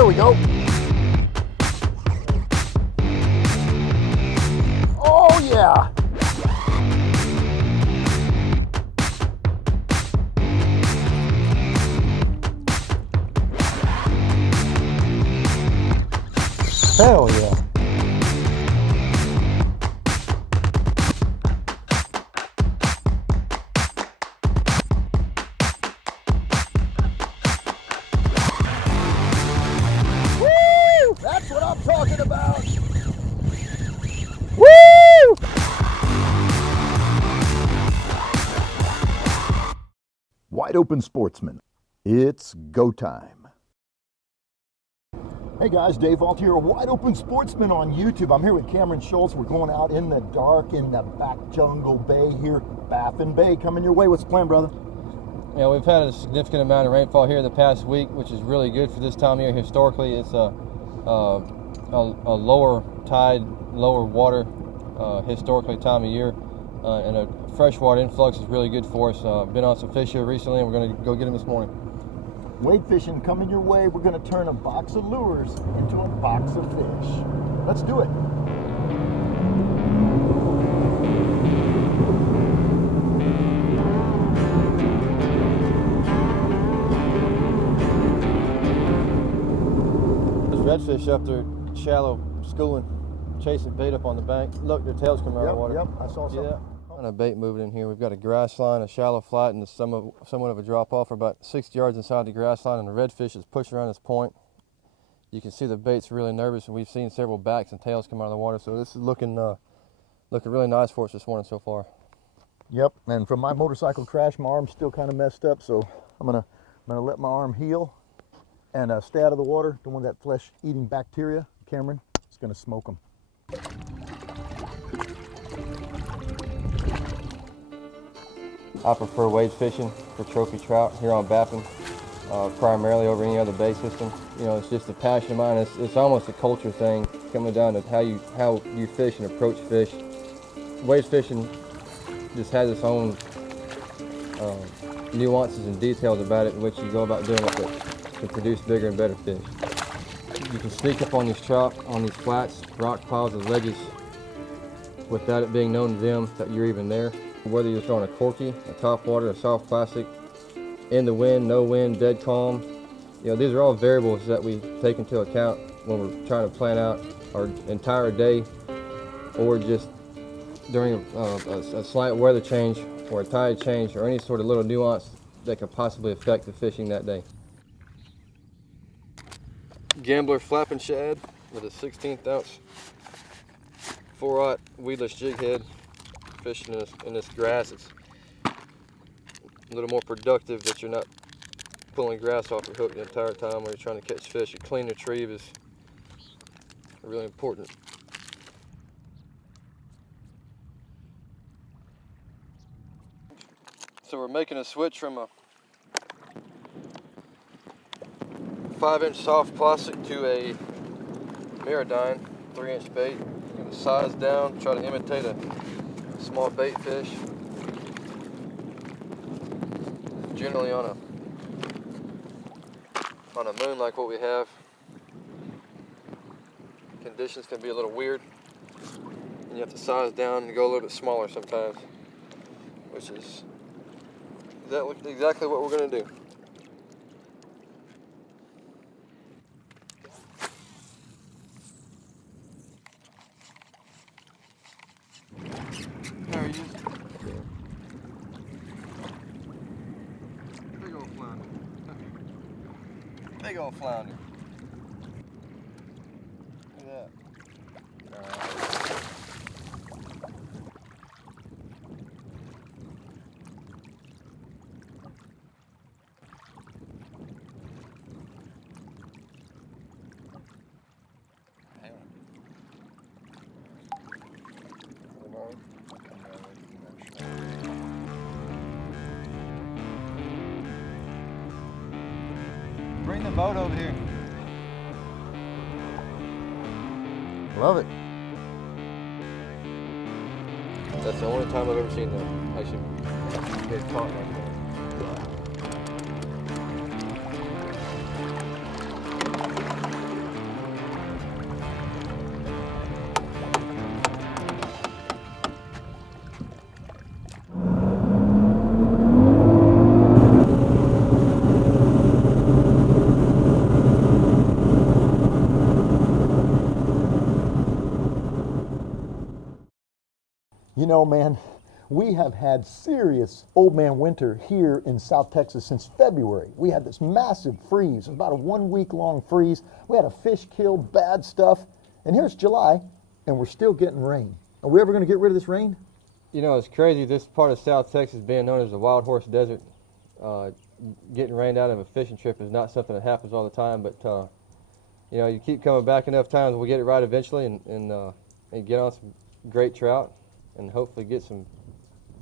There we go. Oh yeah. Hell yeah. Woo! That's what I'm talking about. Woo! Wide Open Sportsman. It's go time. Hey guys, Dave Alt here, Wide Open Sportsman on YouTube. I'm here with Cameron Shultz. We're going out in the dark in the back jungle bay here, Baffin Bay. Coming your way. What's the plan, brother? Yeah, we've had a significant amount of rainfall here the past week, which is really good for this time of year. Historically, it's a lower tide, lower water, historically time of year, and a freshwater influx is really good for us. Been on some fish here recently, and we're going to go get them this morning. Wade fishing coming your way. We're going to turn a box of lures into a box of fish. Let's do it. There's redfish up there, shallow, schooling, chasing bait up on the bank. Look, their tails coming out of the water. Yep, I saw something. Yeah. On a bait moving in here. We've got a grass line, a shallow flat, and somewhat of a drop off. We're about 60 yards inside the grass line, and the redfish is pushing around this point. You can see the bait's really nervous, and we've seen several backs and tails come out of the water. So this is looking really nice for us this morning so far. Yep, and from my motorcycle crash, my arm's still kind of messed up, so I'm gonna let my arm heal and stay out of the water. Don't want that flesh-eating bacteria. Cameron, it's gonna smoke them. I prefer wade fishing for trophy trout here on Baffin, primarily over any other bay system. You know, it's just a passion of mine. It's almost a culture thing, coming down to how you fish and approach fish. Wade fishing just has its own nuances and details about it in which you go about doing it to produce bigger and better fish. You can sneak up on these trout on these flats, rock piles, and ledges without it being known to them that you're even there. Whether you're throwing a corky, a topwater, a soft plastic, in the wind, no wind, dead calm, you know, these are all variables that we take into account when we're trying to plan out our entire day, or just during a slight weather change or a tide change or any sort of little nuance that could possibly affect the fishing that day. Gambler flapping shad with a 1/16 ounce 4/0 weedless jig head. Fishing in this grass, it's a little more productive that you're not pulling grass off your hook the entire time when you're trying to catch fish. A clean retrieve is really important. So we're making a switch from a 5-inch soft plastic to a Miradyne 3-inch bait. Get the size down, try to imitate a small bait fish. Generally on a moon like what we have, conditions can be a little weird, and you have to size down and go a little bit smaller sometimes, which is exactly what we're going to do. How are you? Big old flounder. Big old flounder. Look at that. Bring the boat over here. Love it. That's the only time I've ever seen them actually get caught like that. You know, man, we have had serious old man winter here in South Texas since February. We had this massive freeze, about a 1 week long freeze. We had a fish kill, bad stuff. And here's July, and we're still getting rain. Are we ever going to get rid of this rain? You know, it's crazy. This part of South Texas being known as the Wild Horse Desert, getting rained out of a fishing trip is not something that happens all the time. But you know, you keep coming back enough times, we'll get it right eventually, and get on some great trout, and hopefully get some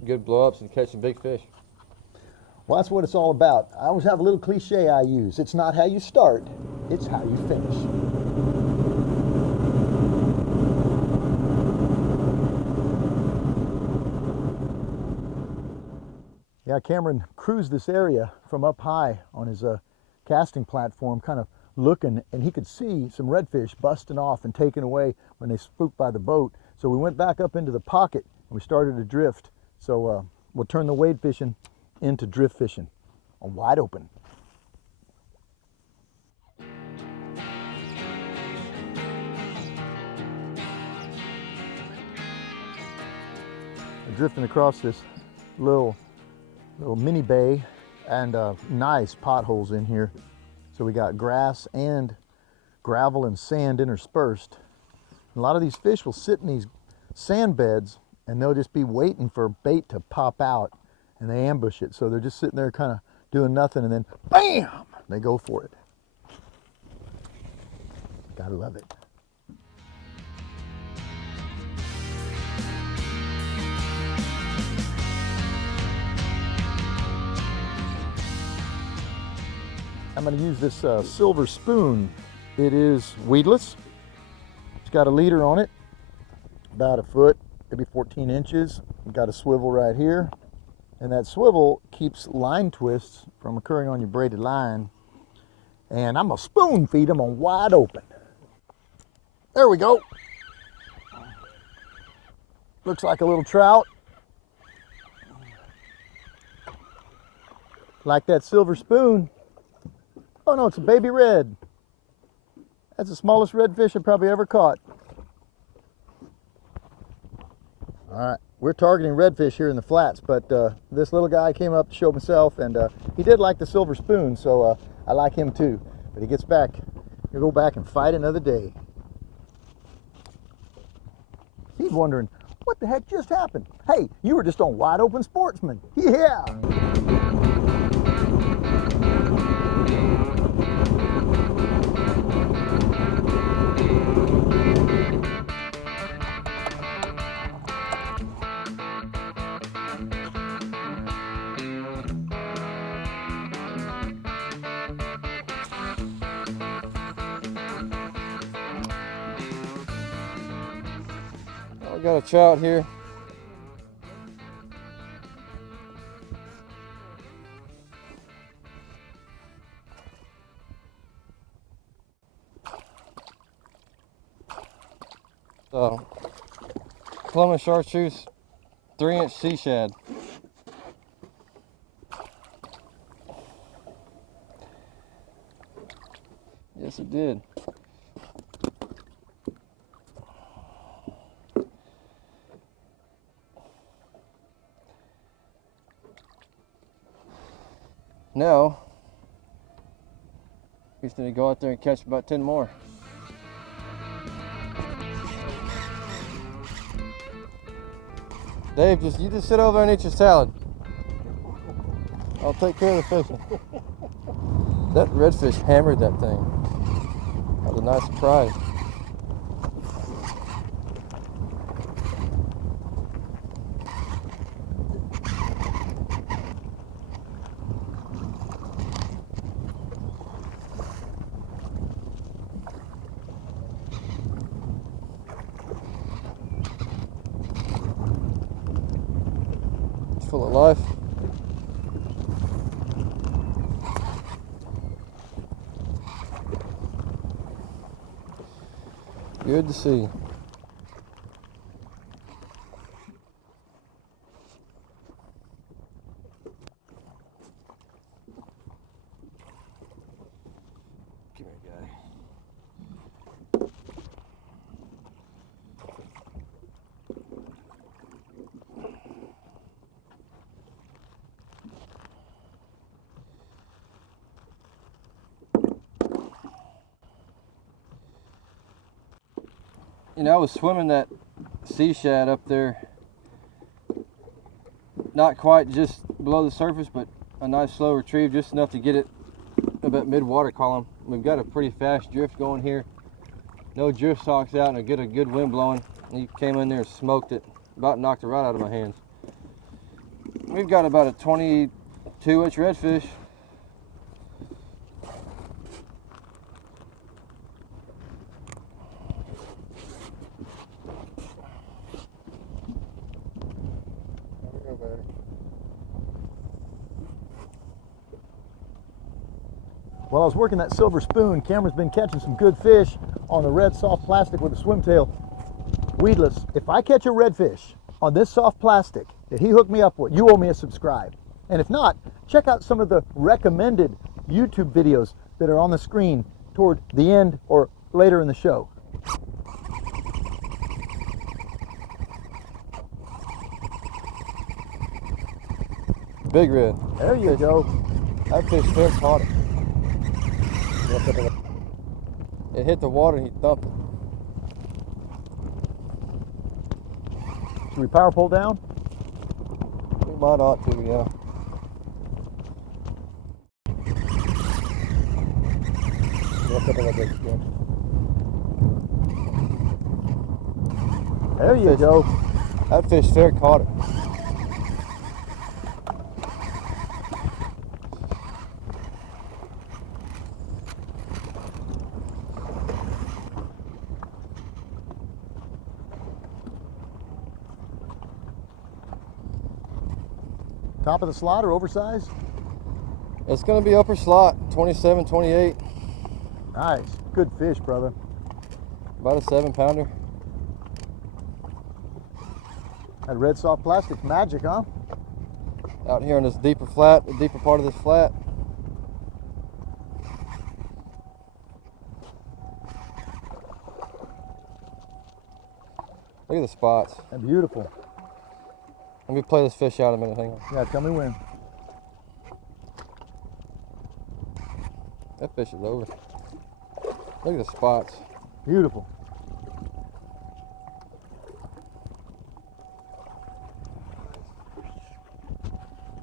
good blow-ups and catch some big fish. Well, that's what it's all about. I always have a little cliche I use. It's not how you start, it's how you finish. Yeah, Cameron cruised this area from up high on his casting platform, kind of looking, and he could see some redfish busting off and taken away when they spooked by the boat. So we went back up into the pocket and we started to drift. So we'll turn the wade fishing into drift fishing on Wide Open. We're drifting across this little mini bay, and nice potholes in here. So we got grass and gravel and sand interspersed. A lot of these fish will sit in these sand beds and they'll just be waiting for bait to pop out, and they ambush it. So they're just sitting there kind of doing nothing, and then bam, they go for it. Gotta love it. I'm going to use this silver spoon. It is weedless. It's got a leader on it, about a foot, maybe 14 inches. You've got a swivel right here, and that swivel keeps line twists from occurring on your braided line. And I'm going to spoon feed them on Wide Open. There we go. Looks like a little trout. Like that silver spoon. Oh no, it's a baby red. That's the smallest redfish I probably ever caught. All right, we're targeting redfish here in the flats, but this little guy came up to show himself, and he did like the silver spoon, so I like him too. But he gets back, he'll go back and fight another day. He's wondering, what the heck just happened? Hey, you were just on Wide Open Sportsman. Yeah! We got a trout here. So, plum and chartreuse, 3-inch sea shad. Yes, it did. Now, we just need to go out there and catch about 10 more. Dave, you just sit over and eat your salad. I'll take care of the fishing. That redfish hammered that thing. That was a nice surprise. Full of life. Good to see. Come here, guy. You know, I was swimming that sea shad up there, not quite just below the surface, but a nice slow retrieve, just enough to get it about mid-water column. We've got a pretty fast drift going here. No drift socks out and a good wind blowing. He came in there and smoked it, about knocked it right out of my hands. We've got about a 22-inch redfish. While I was working that silver spoon, Cameron's been catching some good fish on the red soft plastic with a swim tail. Weedless, if I catch a redfish on this soft plastic that he hooked me up with, you owe me a subscribe. And if not, check out some of the recommended YouTube videos that are on the screen toward the end or later in the show. Big red. There you go. That fish fair caught it. It hit the water and he thumped it. Should we power pull down? We might ought to, yeah. There you go. That fish fair caught it. Top of the slot or oversized? It's going to be upper slot, 27, 28. Nice. Good fish, brother. About a 7-pounder. That red soft plastic's magic, huh? Out here in this deeper flat, the deeper part of this flat. Look at the spots. And beautiful. Let me play this fish out a minute, hang on. Yeah, tell me when. That fish is over. Look at the spots. Beautiful.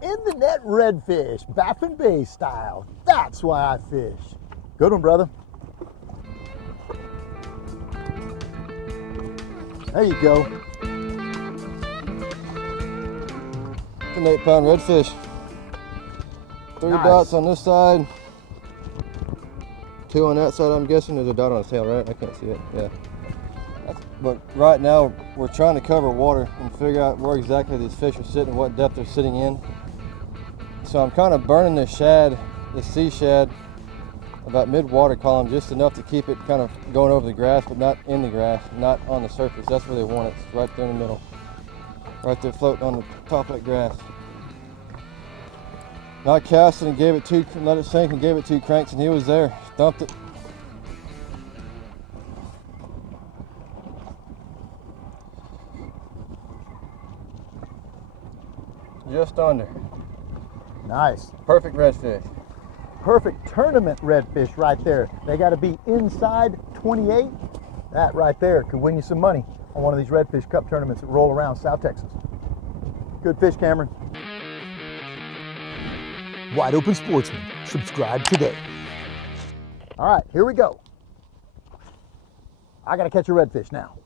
In the net redfish, Baffin Bay style. That's why I fish. Good one, brother. There you go. It's an 8-pound redfish. 3 Nice. dots on this side. 2 on that side, I'm guessing. There's a dot on his tail, right? I can't see it. Yeah. But right now, we're trying to cover water and figure out where exactly these fish are sitting, what depth they're sitting in. So I'm kind of burning this shad, this sea shad, about mid-water column, just enough to keep it kind of going over the grass, but not in the grass, not on the surface. That's where they want it. It's right there in the middle. Right there floating on the top of that grass. I cast it and gave it 2, let it sink and gave it 2 cranks, and he was there. Dumped it. Just under. Nice. Perfect redfish. Perfect tournament redfish right there. They got to be inside 28. That right there could win you some money on one of these redfish cup tournaments that roll around South Texas. Good fish, Cameron. Wide Open Sportsman. Subscribe today. All right, here we go. I got to catch a redfish now.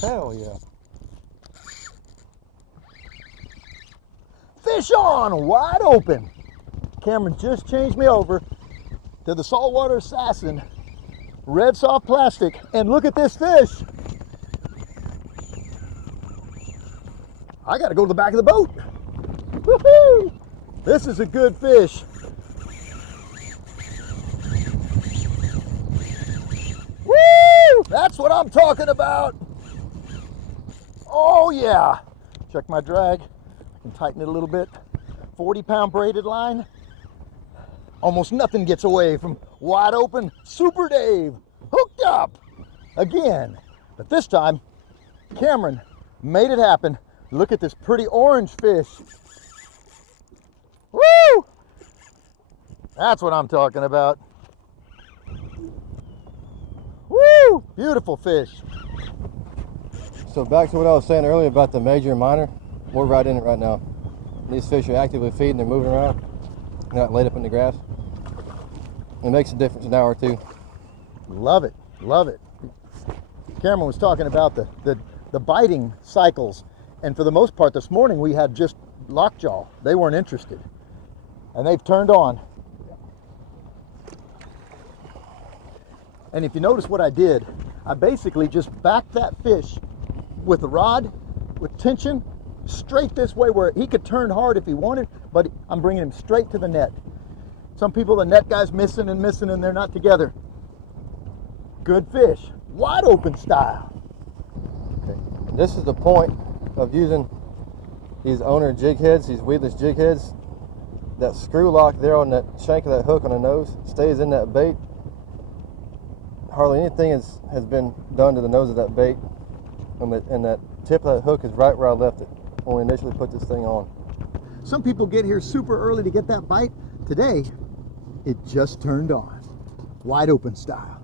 Hell yeah. Fish on, wide open. Cameron just changed me over to the saltwater assassin, red soft plastic, and look at this fish. I got to go to the back of the boat. Woohoo! This is a good fish. Woo! That's what I'm talking about. Oh yeah. Check my drag. I can tighten it a little bit. 40-pound braided line. Almost nothing gets away from Wide Open Super Dave. Hooked up again. But this time, Cameron made it happen. Look at this pretty orange fish. Woo! That's what I'm talking about. Woo! Beautiful fish. So back to what I was saying earlier about the major and minor, we're right in it right now. These fish are actively feeding, they're moving around, they're not laid up in the grass. It makes a difference an hour or two. Love it, love it. Cameron was talking about the biting cycles, and for the most part this morning we had just lockjaw. They weren't interested, and they've turned on. And if you notice what I did, I basically just backed that fish with the rod, with tension, straight this way where he could turn hard if he wanted, but I'm bringing him straight to the net. Some people, the net guy's missing and they're not together. Good fish, wide open style. Okay. This is the point of using these owner jig heads, these weedless jig heads. That screw lock there on that shank of that hook on the nose stays in that bait. Hardly anything has been done to the nose of that bait, and that tip of that hook is right where I left it when we initially put this thing on. Some people get here super early to get that bite. Today, it just turned on. Wide open style.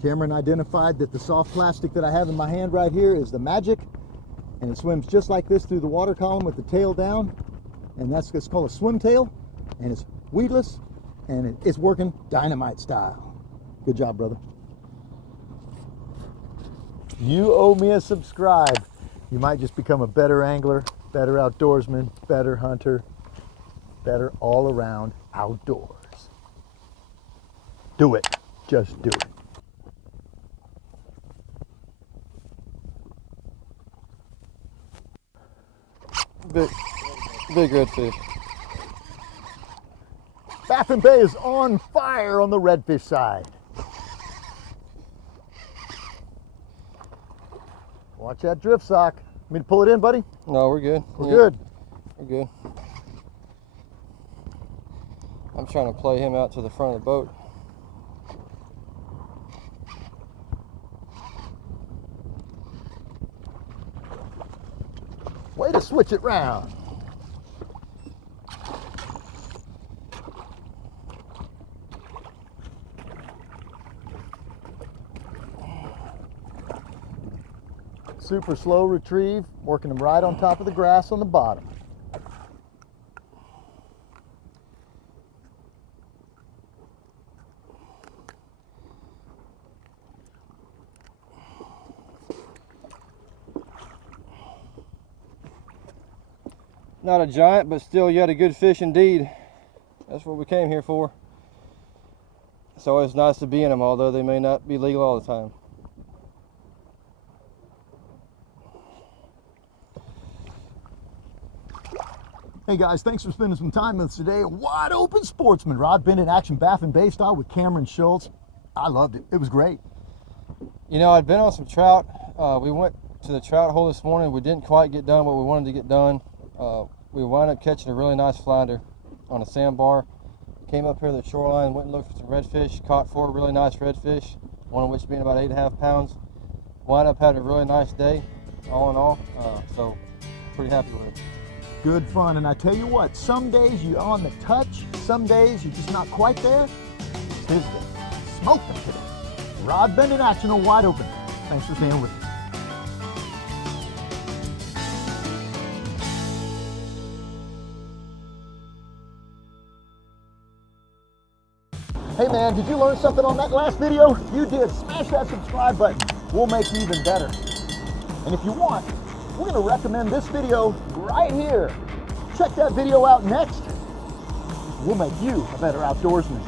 Cameron identified that the soft plastic that I have in my hand right here is the Magic, and it swims just like this through the water column with the tail down, and it's called a swim tail, and it's weedless, and it's working dynamite style. Good job, brother. You owe me a subscribe. You might just become a better angler, better outdoorsman, better hunter, better all around outdoors. Do it. Just do it. Big redfish. Baffin Bay is on fire on the redfish side. Watch that drift sock. Want me to pull it in, buddy? No, we're good. We're good. We're good. I'm trying to play him out to the front of the boat. Way to switch it round. Super slow retrieve, working them right on top of the grass on the bottom. Not a giant, but still yet a good fish indeed. That's what we came here for. It's always nice to be in them, although they may not be legal all the time. Hey guys, thanks for spending some time with us today. Wide Open Sportsman, rod bend in action, Baffin Bay style with Cameron Shultz. I loved it. It was great. You know, I'd been on some trout. We went to the trout hole this morning. We didn't quite get done what we wanted to get done. We wound up catching a really nice flounder on a sandbar. Came up here to the shoreline, went and looked for some redfish, caught 4 really nice redfish, one of which being about 8.5 pounds. Wound up having a really nice day, all in all. So, pretty happy with it. Good fun, and I tell you what, some days you're on the touch, some days you're just not quite there. Tuesday, smoke them today. Rod bend in action on Wide Open. Thanks for staying with us. Hey man, did you learn something on that last video? You did. Smash that subscribe button. We'll make you even better. And if you want, we're going to recommend this video right here. Check that video out next. We'll make you a better outdoorsman.